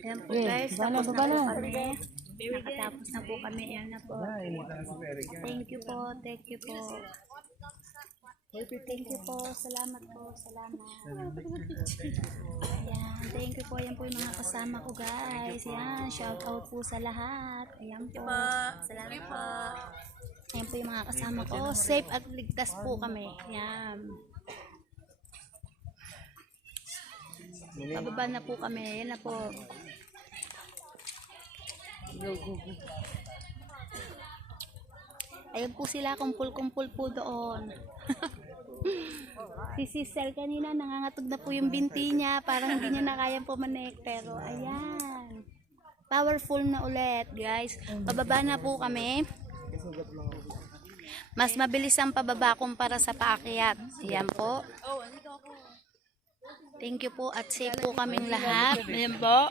Ayan po guys, tapos na po kami. Nakatapos na po kami. Ayan na po. Thank you po, thank you po. Thank you po, salamat po, salamat. Ayan, thank you po. Ayan po yung mga kasama ko guys. Ayan, shout out po sa lahat. Ayan po. Salamat po. Ayan po yung mga kasama ko. Safe at ligtas po kami. Ayan. Pababa na po kami. Ayan na po. Go, go, go. Ayun po sila, kumpul-kumpul po doon. Si Sisel kanina, nangangatog na po yung binti niya. Parang hindi niya na kayang pumanik. Pero ayan. Powerful na ulit, guys. Pababa na po kami. Mas mabilis ang pababa kumpara sa paakyat. Ayan po. Thank you po at safe po kaming lahat. Ayan po.